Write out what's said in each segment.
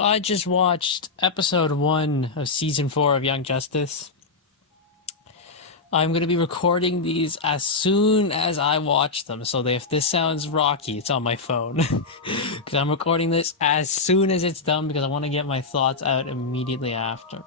I just watched episode 1 of season 4 of Young Justice. I'm going to be recording these as soon as I watch them, so that if this sounds rocky, it's on my phone. Because I'm recording this as soon as it's done because I want to get my thoughts out immediately after.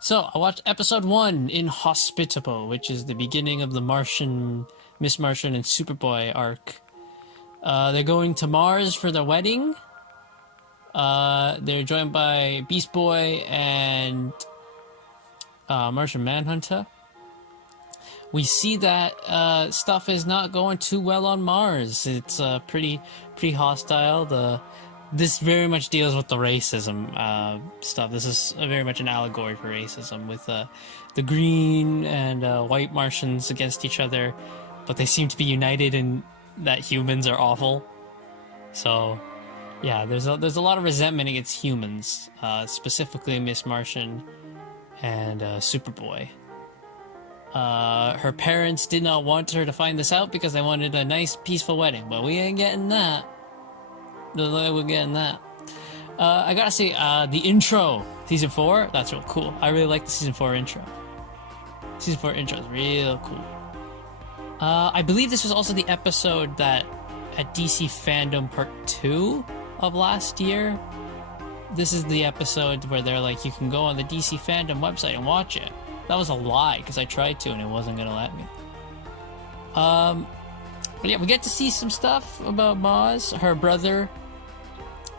So, I watched episode 1, Inhospitable, which is the beginning of the Miss Martian and Superboy arc. They're going to Mars for their wedding. They're joined by Beast Boy and Martian Manhunter. We see that stuff is not going too well on Mars. It's pretty hostile. This very much deals with the racism stuff. This is very much an allegory for racism, with the green and white Martians against each other, but they seem to be united in that humans are awful. So, yeah, there's a lot of resentment against humans, specifically Miss Martian and Superboy. Her parents did not want her to find this out because they wanted a nice, peaceful wedding, but we ain't getting that. We're getting that. I gotta say, the intro, season 4, that's real cool. I really like the season 4 intro. Season 4 intro is real cool. I believe this was also the episode that at DC Fandom Part 2 of last year. This is the episode where they're like, you can go on the DC Fandom website and watch it. That was a lie, because I tried to and it wasn't going to let me. But yeah, we get to see some stuff about Maz. Her brother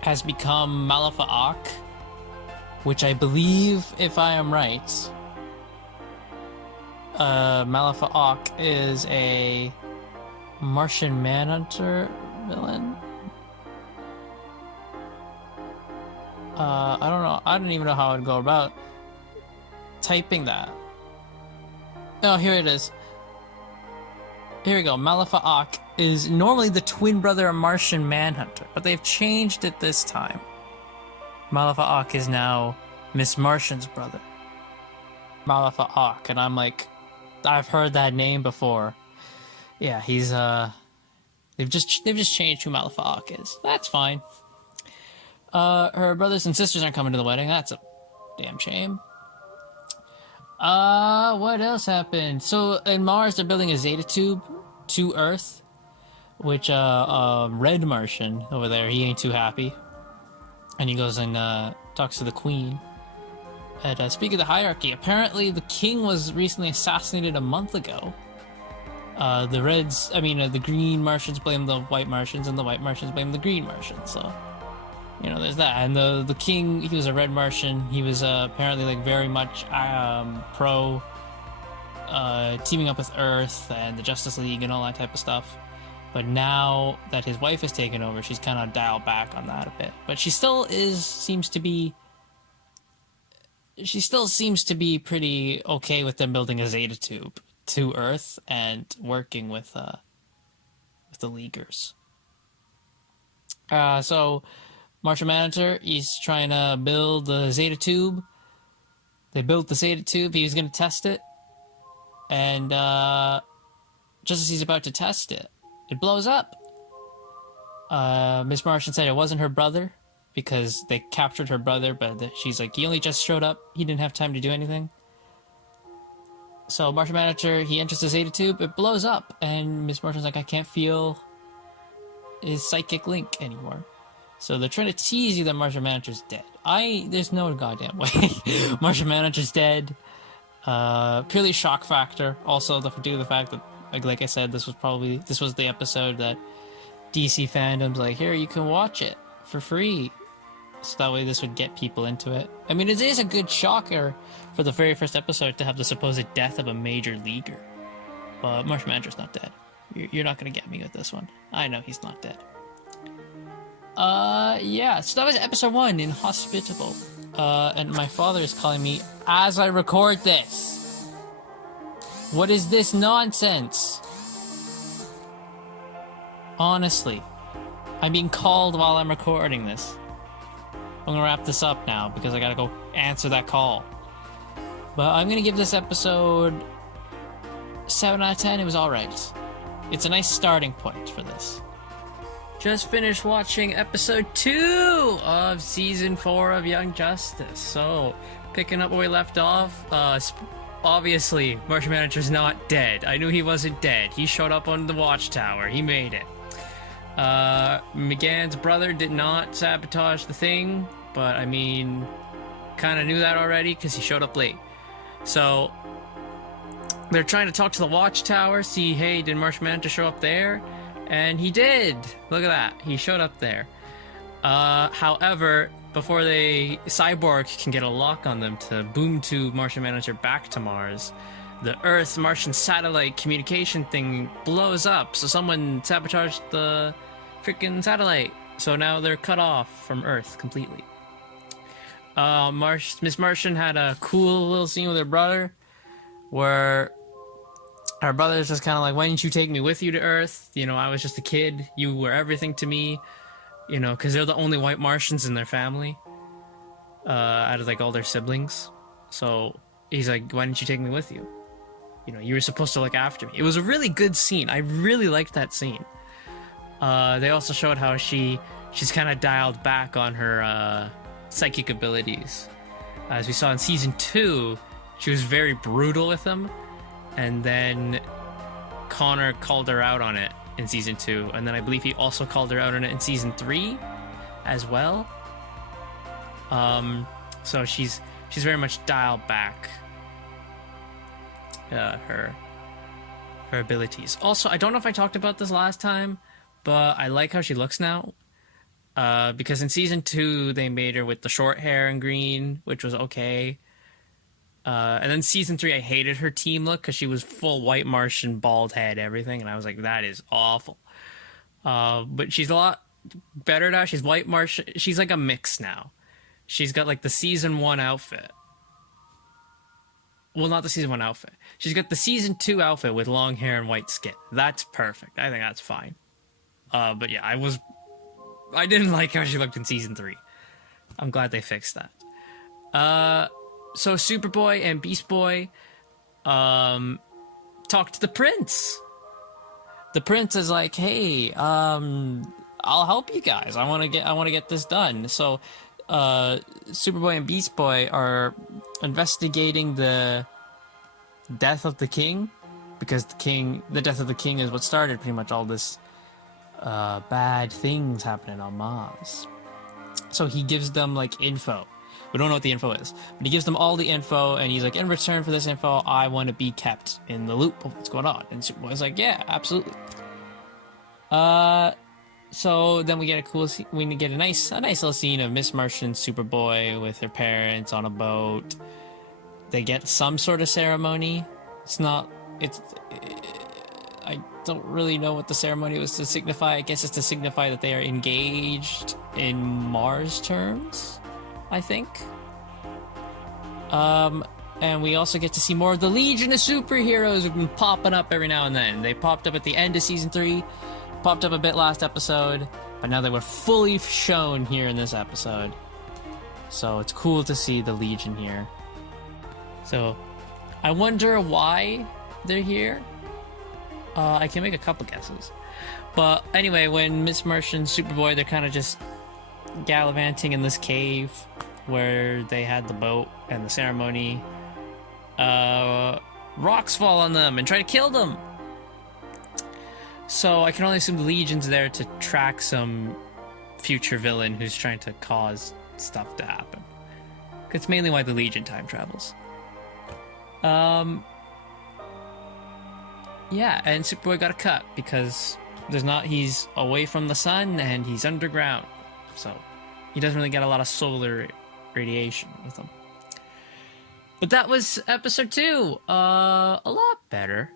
has become Malifaux, which I believe, if I am right, Malifaux is a Martian Manhunter villain. I don't know. I don't even know how I'd go about typing that. Oh, here it is. Here we go. Malifaux is normally the twin brother of Martian Manhunter, but they've changed it this time. Malifaux is now Miss Martian's brother. Malifaux, and I'm like, I've heard that name before. Yeah, he's they've just changed who Malifaux is. That's fine. Her brothers and sisters aren't coming to the wedding. That's a damn shame. What else happened? So, in Mars, they're building a Zeta tube to Earth, which, Red Martian over there, he ain't too happy. And he goes and, talks to the Queen. And, speaking of the hierarchy, apparently the king was recently assassinated a month ago. The green Martians blame the white Martians, and the white Martians blame the green Martians, so... You know, there's that. And the king, he was a red Martian. He was apparently like very much pro teaming up with Earth and the Justice League and all that type of stuff. But now that his wife has taken over, she's kind of dialed back on that a bit. But she still seems to be pretty okay with them building a Zeta tube to Earth and working with the Leaguers. So Martian Manhunter, he's trying to build the Zeta tube. They built the Zeta tube. He was going to test it. And just as he's about to test it, it blows up. Miss Martian said it wasn't her brother because they captured her brother, but she's like, he only just showed up. He didn't have time to do anything. So Martian Manhunter, he enters the Zeta tube. It blows up. And Miss Martian's like, I can't feel his psychic link anymore. So they're trying to tease you that Martian Manhunter's dead. There's no goddamn way. Martian Manhunter's dead. Purely shock factor. Also, due to the fact that, like I said, this was the episode that DC Fandom's like, here, you can watch it for free. So that way this would get people into it. I mean, it is a good shocker for the very first episode to have the supposed death of a major leaguer. But Martian Manhunter's not dead. You're not going to get me with this one. I know he's not dead. Yeah, so that was episode 1, Inhospitable. And my father is calling me as I record this. What is this nonsense? Honestly, I'm being called while I'm recording this. I'm gonna wrap this up now because I gotta go answer that call. But I'm gonna give this episode 7 out of 10. It was alright. It's a nice starting point for this. just finished watching episode 2 of season 4 of Young Justice. So, picking up where we left off, obviously, Martian Manhunter's not dead. I knew he wasn't dead. He showed up on the watchtower. He made it. M'gann's brother did not sabotage the thing, but I mean, kind of knew that already because he showed up late. So, they're trying to talk to the watchtower, see, hey, did Martian Manhunter show up there? And he did! Look at that, he showed up there. However, before Cyborg can get a lock on them to boom to Martian Manhunter back to Mars, the Earth-Martian satellite communication thing blows up, so someone sabotaged the freaking satellite. So now they're cut off from Earth completely. Miss Martian had a cool little scene with her brother, where our brother's just kind of like, why didn't you take me with you to Earth? You know, I was just a kid. You were everything to me. You know, because they're the only white Martians in their family. Out of, like, all their siblings. So, he's like, why didn't you take me with you? You know, you were supposed to look after me. It was a really good scene. I really liked that scene. They also showed how she's kind of dialed back on her psychic abilities. As we saw in Season 2, she was very brutal with him. And then Connor called her out on it in Season 2. And then I believe he also called her out on it in Season 3 as well. So she's very much dialed back her abilities. Also, I don't know if I talked about this last time, but I like how she looks now. Because in Season 2, they made her with the short hair and green, which was okay. And then Season 3, I hated her team look because she was full white Martian, bald head, everything. And I was like, that is awful. But she's a lot better now. She's white Martian. She's like a mix now. She's got like the Season 1 outfit. Well, not the Season 1 outfit. She's got the Season 2 outfit with long hair and white skin. That's perfect. I think that's fine. But yeah, I didn't like how she looked in Season 3. I'm glad they fixed that. So Superboy and Beast Boy talk to the prince. The prince is like, hey, I'll help you guys. I want to get this done. So Superboy and Beast Boy are investigating the death of the king, because the death of the king is what started pretty much all this bad things happening on Mars. So he gives them like info. We don't know what the info is, but he gives them all the info, and he's like, in return for this info, I want to be kept in the loop of what's going on. And Superboy's like, yeah, absolutely. So then we get a nice little scene of Miss Martian and Superboy with their parents on a boat. They get some sort of ceremony. I don't really know what the ceremony was to signify. I guess it's to signify that they are engaged in Mars terms, I think. And we also get to see more of the Legion of Superheroes who've been popping up every now and then. They popped up at the end of Season 3, popped up a bit last episode, but now they were fully shown here in this episode. So it's cool to see the Legion here. So, I wonder why they're here. I can make a couple guesses. But anyway, when Miss Martian and Superboy, they're kind of just gallivanting in this cave where they had the boat and the ceremony, rocks fall on them and try to kill them. So I can only assume the Legion's there to track some future villain who's trying to cause stuff to happen. It's mainly why the Legion time travels. Yeah, and Superboy got a cut because he's away from the sun and he's underground. So he doesn't really get a lot of solar radiation with him. But that was episode 2. A lot better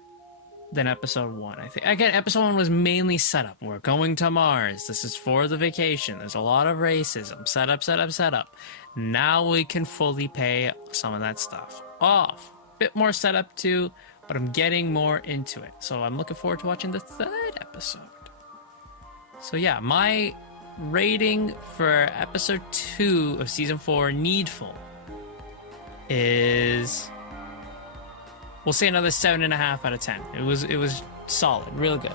than episode 1, I think. Again, episode 1 was mainly setup. We're going to Mars. This is for the vacation. There's a lot of racism. Setup. Now we can fully pay some of that stuff off. Bit more setup too, but I'm getting more into it. So I'm looking forward to watching the 3rd episode. So yeah, my rating for episode 2 of season 4, Needful, is, we'll say another 7.5 out of 10. It was solid, real good.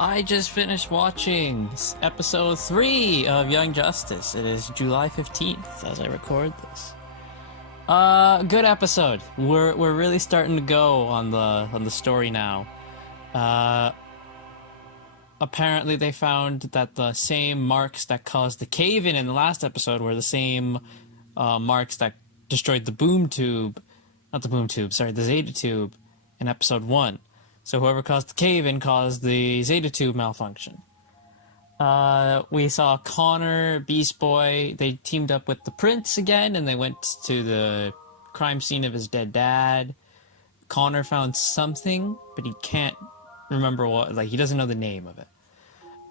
I just finished watching episode 3 of Young Justice. It is July 15th as I record this. Good episode. We're really starting to go on the story now. Apparently they found that the same marks that caused the cave-in the last episode were the same marks that destroyed the the Zeta tube in episode 1. So whoever caused the cave-in caused the Zeta tube malfunction. We saw Connor, Beast Boy, they teamed up with the Prince again, and they went to the crime scene of his dead dad. Connor found something, but he can't remember what, like, he doesn't know the name of it.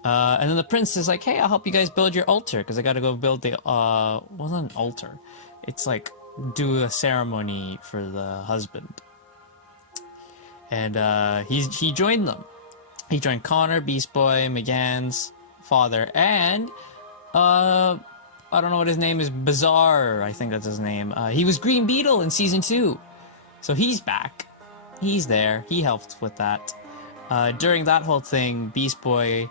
And then the Prince is like, hey, I'll help you guys build your altar, because I gotta go build the, well, not an altar. It's like, do a ceremony for the husband. And, he joined them. He joined Connor, Beast Boy, McGann's father, and, I don't know what his name is, Bizarre, I think that's his name. He was Green Beetle in Season 2. So he's back. He's there. He helped with that. During that whole thing, Beast Boy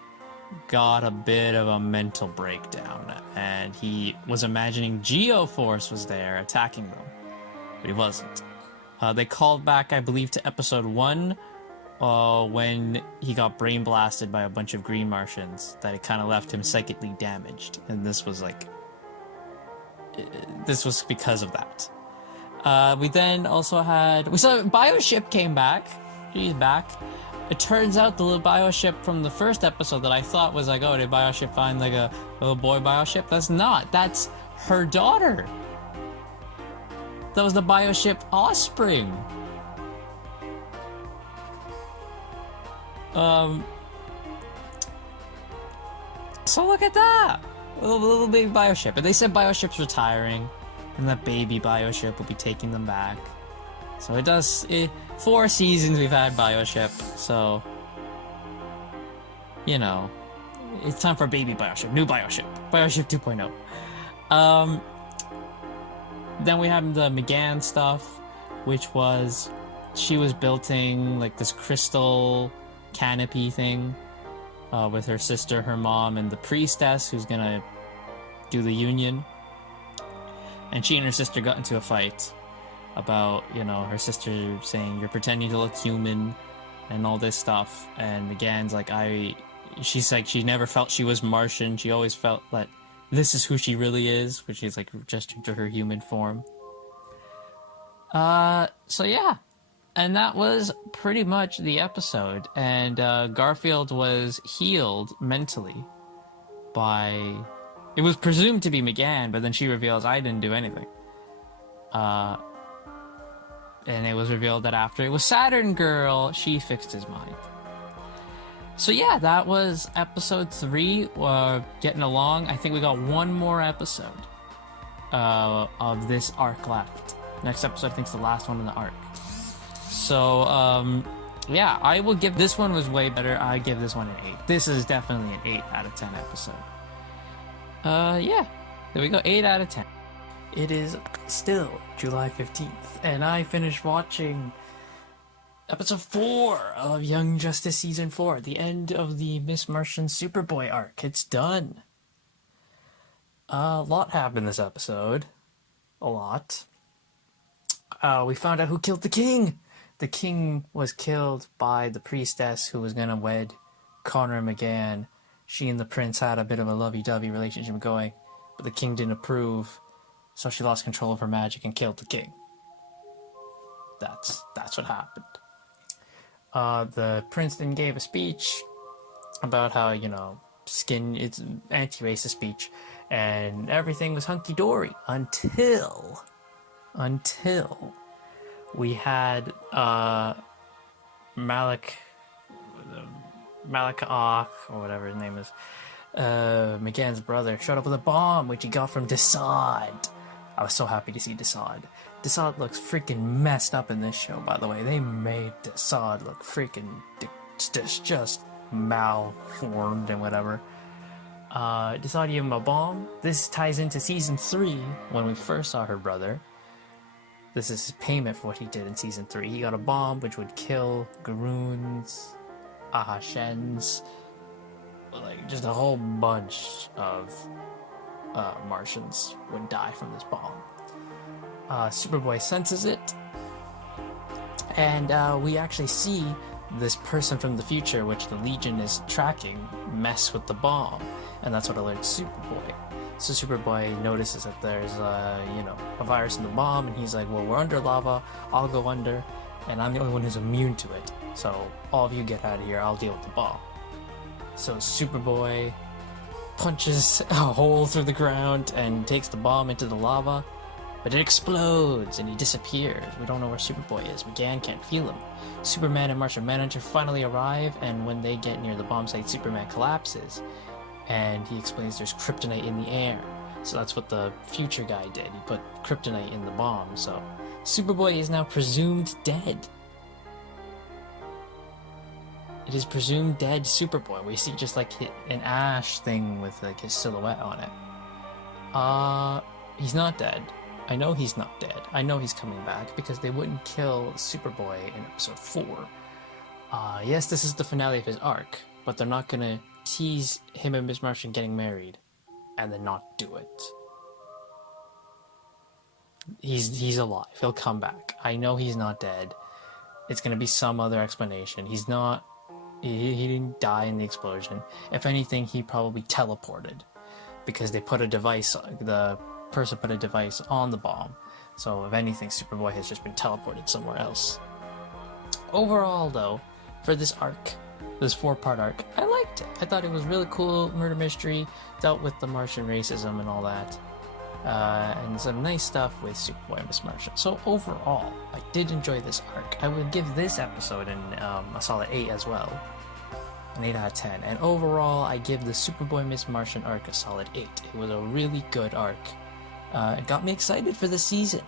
got a bit of a mental breakdown, and he was imagining Geoforce was there attacking them, but he wasn't. They called back, I believe, to episode 1, when he got brain blasted by a bunch of green Martians, that it kind of left him psychically damaged, and this was because of that. We then also we saw Bioship came back. She's back. It turns out the little Bioship from the first episode that I thought was like, oh, did Bioship find like a little boy Bioship? That's not. That's her daughter. That was the Bioship offspring. So look at that. Little baby Bioship. And they said Bioship's retiring, and that baby Bioship will be taking them back. So it does. 4 seasons we've had Bioship, so you know, it's time for baby Bioship, new Bioship, Bioship 2.0. Then we have the McGann stuff, which was she was building like this crystal canopy thing with her sister, her mom, and the priestess who's gonna do the union. And she and her sister got into a fight about, you know, her sister saying, you're pretending to look human and all this stuff. And McGann's like, she's like, she never felt she was Martian. She always felt that this is who she really is, which is like gesturing to her human form. So yeah. And that was pretty much the episode. And Garfield was healed mentally by... It was presumed to be McGann, but then she reveals, I didn't do anything. And it was revealed that after it was Saturn Girl, she fixed his mind. So yeah, that was episode 3. Getting along. I think we got one more episode of this arc left. Next episode, I think, is the last one in the arc. So, yeah, I will give... This one was way better. I give this one an 8. This is definitely an 8 out of 10 episode. Yeah. There we go. 8 out of 10. It is still July 15th, and I finished watching episode 4 of Young Justice Season 4, the end of the Miss Martian Superboy arc. It's done. A lot happened this episode. A lot. We found out who killed the king. The king was killed by the priestess who was gonna wed Connor McGann. She and the prince had a bit of a lovey-dovey relationship going, but the king didn't approve. So she lost control of her magic and killed the king. That's what happened. The prince then gave a speech about how, you know, it's anti-racist speech, and everything was hunky-dory until we had Malak Ock, or whatever his name is, McGann's brother, showed up with a bomb, which he got from Desaad. I was so happy to see Desaad. Desaad looks freaking messed up in this show, by the way. They made Desaad look freaking just malformed and whatever. Desaad gave him a bomb. This ties into Season 3, when we first saw her brother. This is his payment for what he did in Season 3. He got a bomb which would kill Garoons, Ahashens, like just a whole bunch of Martians would die from this bomb. Superboy senses it, and we actually see this person from the future, which the Legion is tracking, mess with the bomb, and that's what alerts Superboy. So Superboy notices that there's a virus in the bomb, and he's like, well, we're under lava, I'll go under, and I'm the only one who's immune to it, so all of you get out of here, I'll deal with the bomb. So Superboy punches a hole through the ground and takes the bomb into the lava, but it explodes and he disappears. We don't know where Superboy is. McGann can't feel him. Superman and Martian Manhunter finally arrive, and when they get near the bomb site, Superman collapses, and he explains there's kryptonite in the air. So that's what the future guy did. He put kryptonite in the bomb. So Superboy is now presumed dead. It is presumed dead Superboy. We see just like an ash thing with like his silhouette on it. He's not dead. I know he's not dead. I know he's coming back because they wouldn't kill Superboy in episode 4. Yes, this is the finale of his arc, but they're not gonna tease him and Miss Martian getting married and then not do it. He's alive. He'll come back. I know he's not dead. It's gonna be some other explanation. He's not. He didn't die in the explosion. If anything, he probably teleported because they put a device. The person put a device on the bomb. So if anything, Superboy has just been teleported somewhere else. Overall, though, for this arc, this 4-part arc, I liked it. I thought it was really cool. Murder mystery, dealt with the Martian racism and all that. And some nice stuff with Superboy and Miss Martian. So overall, I did enjoy this arc. I would give this episode a solid 8 as well. An 8 out of 10. And overall, I give the Superboy Miss Martian arc a solid 8. It was a really good arc. It got me excited for the season.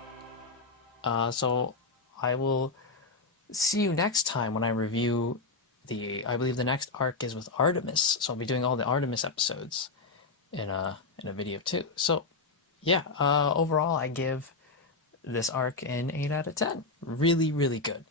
So I will see you next time when I review I believe the next arc is with Artemis. So I'll be doing all the Artemis episodes in a video too. So yeah, overall I give this arc an 8 out of 10. Really, really good.